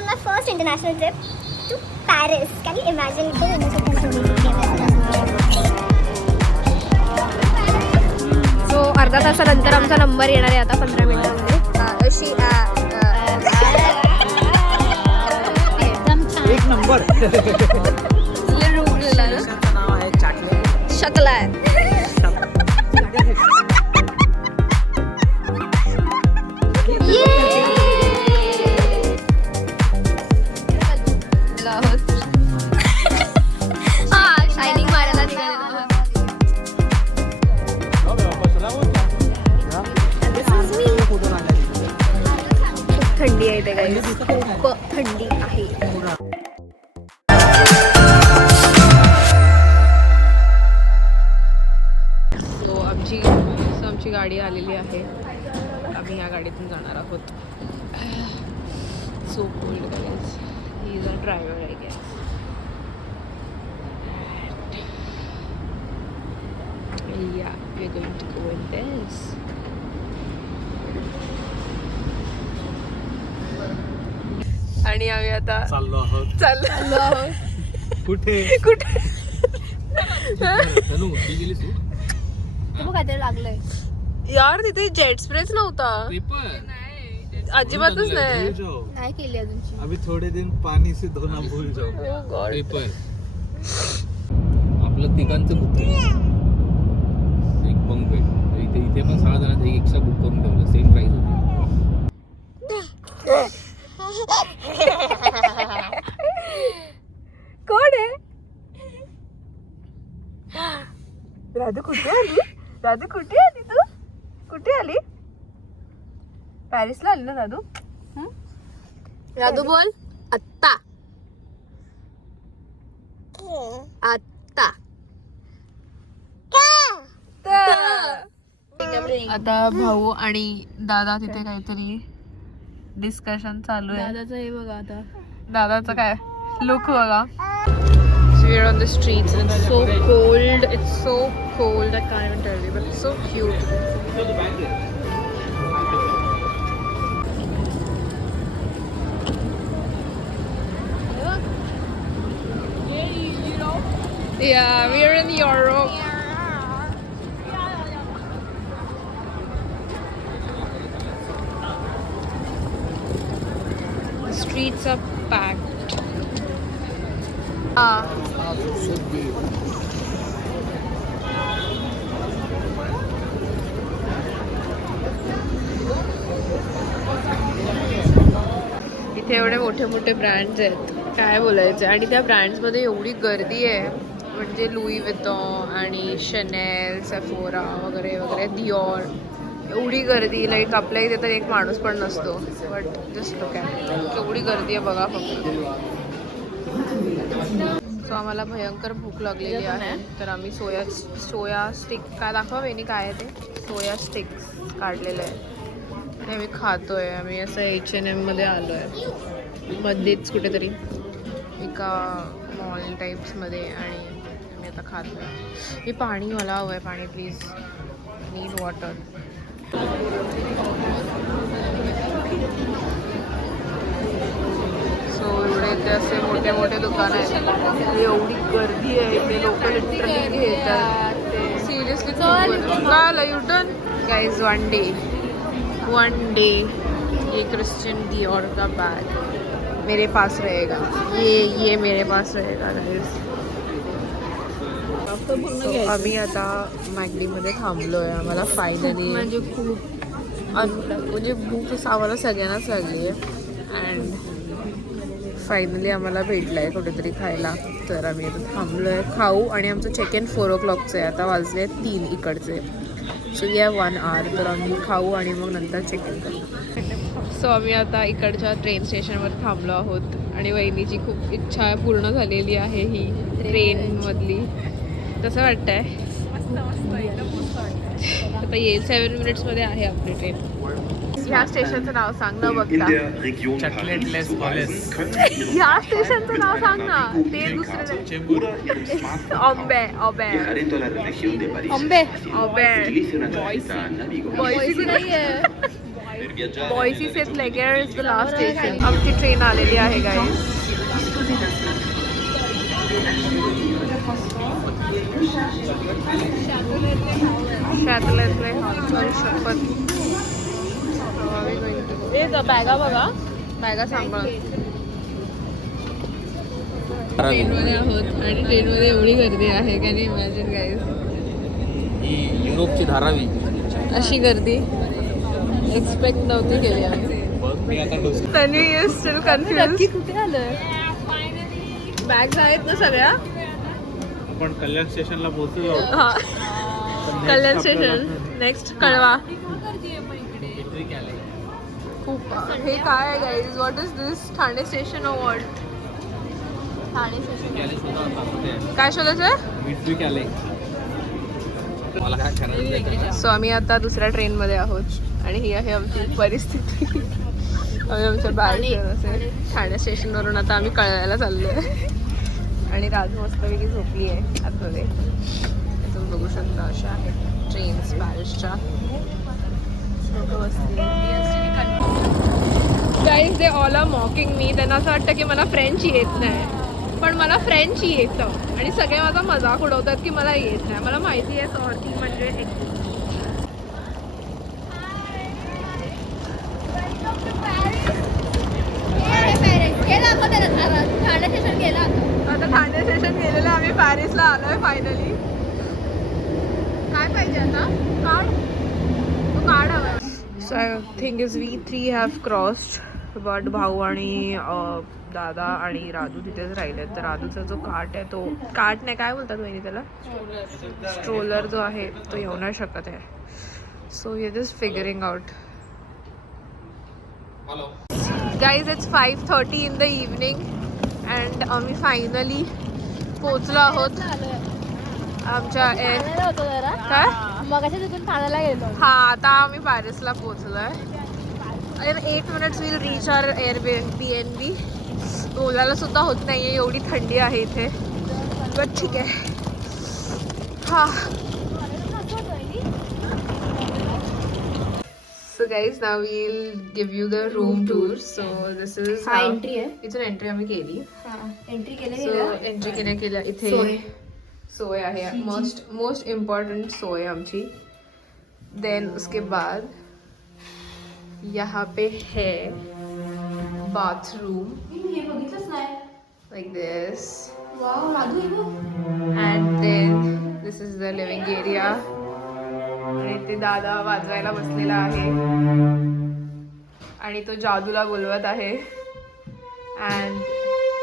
on my first international trip to Paris. Can you imagine? So अर्धा तासानंतर आमचा number येणार आहे आता 15 मिनिटांमध्ये. अशी एक नंबर. नाव आहे चॉकलेट. शकला आहे. थंडी आहे ते काही खूप थंडी आहे. सो आमची गाडी आलेली आहे. आम्ही या गाडीतून जाणार आहोत. So cold guys. He is a driver I guess. Yeah, we're going to go in this. आणि आम्ही आता चाललो आहोत. कुठे तनु ती गेली तू तू काहीतरी लागलंय यार. तिथे जेट स्प्रेच नव्हता. अजिबातच नाही केली अजूनची. अभी थोडे दिन पाणी से धोना भूल जाओ. पेपर आपलं तिघांचं बुक केलं. एक बंक आहे इथे पण 6 जणांचं एक एक्स्ट्रा बुक करून ठेवलं. सेम प्राइस होती. कोण आहे? राधू कुठे आली? राधू कुठे आली? तू कुठे आली? पॅरिसला आली ना राधू? राधू बोल आत्ता. आत्ता आता भाऊ आणि दादा तिथे काहीतरी डिस्कशन चालू आहे. दादाचं हे बघा. आता दादाचं काय लुक बघा. So we are on the streets and it's so cold. It's so cold. I can't even tell you, but it's so cute. Yeah, we are in Europe. The streets are packed. इथे एवढे मोठे मोठे brands आहेत काय बोलायचं. आणि त्या ब्रँड्समध्ये एवढी गर्दी आहे म्हणजे लुई विटॉन आणि शनेल, सेफोरा वगैरे वगैरे, दिओर. एवढी गर्दी. लाईक आपल्या इथे तर एक माणूस पण नसतो. बट जस्ट लुक ॲट एवढी गर्दी आहे बघा फक्त. सो आम्हाला भयंकर भूक लागलेली आहे तर आम्ही सोया स्टिक काय दाखवा वेणी काय आहे ते. सोया स्टिक्स काढलेले आहे ते आम्ही खातोय. आम्ही असं H&M मध्ये आलो आहे मध्येच कुठेतरी एका मॉल टाईप्समध्ये आणि आम्ही आता खातोय. हे पाणी मला हवं आहे. पाणी प्लीज. Need water. सो एवढे ते असे मोठे मोठे दुकान आहेत. एवढी गर्दी आहे इथे. लोक लिटरली घेतात. सिरियसली काय युटर्न गाइज. वन डे ये क्रिश्चियन डियोर का बैग मेरे पास रहेगा. ये मेरे पास रहेगा गाइज. आम्ही आता मॅगडीमध्ये थांबलो आहे. आम्हाला फायनली म्हणजे भूक आम्हाला सगळ्यांनाच लागली आहे अँड फायनली आम्हाला भेटलं आहे कुठेतरी खायला. तर आम्ही आता थांबलो आहे खाऊ. आणि आमचं चेक इन 4 o'clockचं आहे. आता वाजले 3 इकडचे. सो या 1 hour. तर आम्ही खाऊ आणि मग नंतर चेक इन करू. सो आम्ही आता इकडच्या ट्रेन स्टेशनवर थांबलो आहोत आणि वहिनीची खूप इच्छा पूर्ण झालेली आहे ही ट्रेनमधली. कसं वाटतंय? आता येईल 7 minutesमध्ये आहे आपली ट्रेन. ह्या स्टेशनचं नाव सांग ना बघता. चॉकलेटलेस कॉलेज. ह्या स्टेशनचं नाव सांग ना. ते दुसरं ऑम्बे. बॉयसी नाही आहे. बॉयसी से लेकर इज द लास्ट स्टेशन. आमची ट्रेन आलेली आहे गाईज. शातल्यातले शपथ. बॅगा बघा, बॅगा सांभाळ. ट्रेनमध्ये आहोत आणि ट्रेनमध्ये एवढी गर्दी आहे, कॅन यू इमॅजिन गाईज. ही युरोपची धारावी अशी गर्दी एक्सपेक्ट नव्हती केली आम्ही. Tanvi is still confuse. कुठे आलं? बॅग्स आहेत ना सगळ्या. आपण कल्याण स्टेशनला पोहोचलो. हा, कल्याण स्टेशन. नेक्स्ट कळवा. खूप. हे काय आहे guys? What is this? Thane station or what? Thane station. काय शोधायचं? मला काय करायचं. सो आम्ही आता दुसऱ्या ट्रेनमध्ये आहोत आणि ही आहे आमची परिस्थिती. आम्ही आमच्या बॅग असे ठाणे स्टेशनवरून आता आम्ही कळवायला चाललो आहे. आणि राजू मस्तपैकी झोपली आहे आतमध्ये. तुम्ही बघू शकता अशा आहेत ट्रेन्स पॅरिसच्या. Guys they all are mocking me. त्यांना असं वाटतं की मला फ्रेंच येत नाही, पण मला फ्रेंच येतं आणि सगळे माझा मजाक उडवतात की मला येत नाही. मला माहिती आहे सॉरी म्हणजे आता ठाणे स्टेशन गेलेलं. आम्ही पॅरिसला आलोय फायनली. काय पाहिजे आता? कार्ड. तो कार्ड हवा. So I think is we 3 have crossed. But भाऊ आणि दादा आणि राजू तिथेच राहिलेत. तर राजूचा जो कार्ट आहे, तो कार्ट नाही काय बोलतात वहिनी त्याला, स्ट्रोलर जो आहे तो येऊ नाही शकत आहे. So we are just figuring out. Guys it's 5:30 in the evening and आम्ही फायनली पोचलो आहोत आमच्या काय मगाशी तिथून ठाण्याला गेलो. हा, आता आम्ही पॅरिसला पोचलोय. In 8 minutes will reach our Airbnb. बोलायला सुद्धा होत नाहीये, एवढी थंडी आहे इथे. बट ठीक आहे. हा. So guys, now we'll give you the room tour. So this is हा एंट्री आहे. इथून एंट्री आम्ही केली. एंट्री सो एंट्री केल्या इथे सोय आहे. मोस्ट इम्पॉर्टंट सोय आमची. देन उसके बाद यहाँ पे है बाथरूम हे बघितलंच नाही. like this, वाव राजू हे बघ. and then this is the living area. आणि ते दादा वाजवायला बसलेला आहे आणि तो जादूला बोलवत आहे. and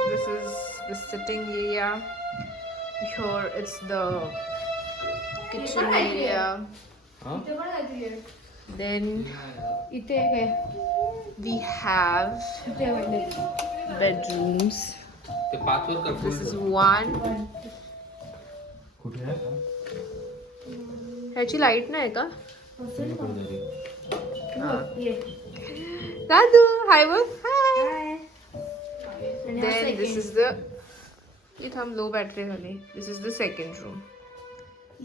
this is the sitting area. Here it's the kitchen area. इथे पण काहीतरी आहे. Then इथे काय we have इथे म्हणजे bedrooms. ते 5 वर कर. This is one. कुठे आहे? ह्याची लाईट नाही का? असेल का? हा. ये. दादू हाय बघ. हाय. काय? आणि हा Then second. this is the इथं हम लो बॅटरी झाली. This is the second room.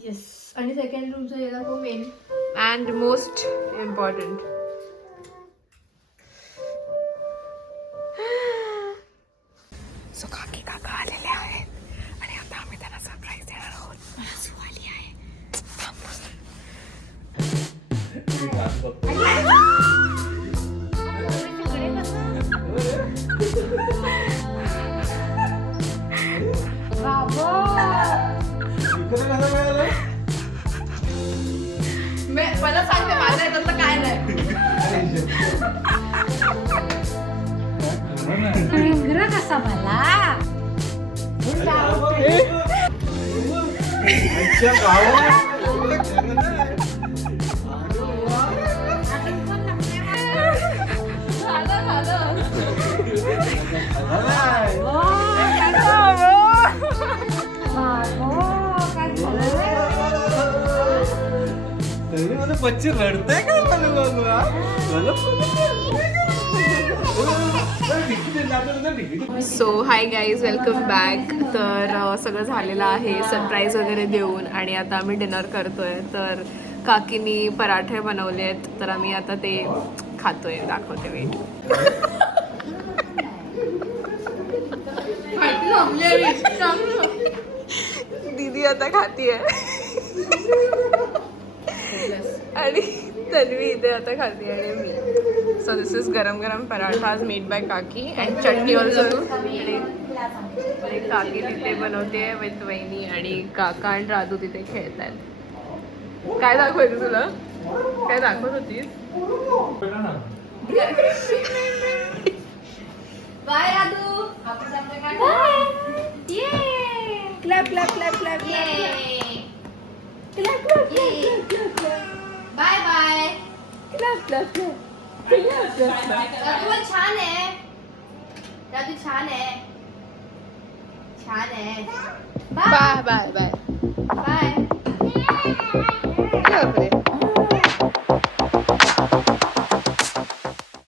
Yes. आणि सेकंड रूमचा याला तो main. And most important, so काकी काका आलेले आहेत आणि आता आम्ही त्यांना सरप्राईज देणार आहोत. हसू आली आहे. मला सांगते माझ्या याच्यातलं काय नाही. रिंगरा कसा मला बच्चे रडते का? So hi guys, welcome back. तर सगळं झालेलं आहे सरप्राईज वगैरे देऊन आणि आता आम्ही डिनर करतोय. तर काकीनी पराठे बनवले आहेत तर आम्ही आता ते खातोय दाखवते वेट. दीदी आता खातीये आणि तन्वी इथे आता खाती आणि मी. सो दिस इज गरम गरम पराठाज मेड बाय काकी अँड चटणी ऑल्सो. काकी तिथे बनवते विथ वहिनी आणि काका आणि राधू तिथे खेळत आहेत. काय दाखवायचं तुला? काय दाखवत होतीस? Bye Radhu. Clap clap clap clap clap clap. Bye bye. Clap clap clap. Radhu पण छान आहे. राधू छान आहे. छान आहे. Bye bye bye bye. Bye.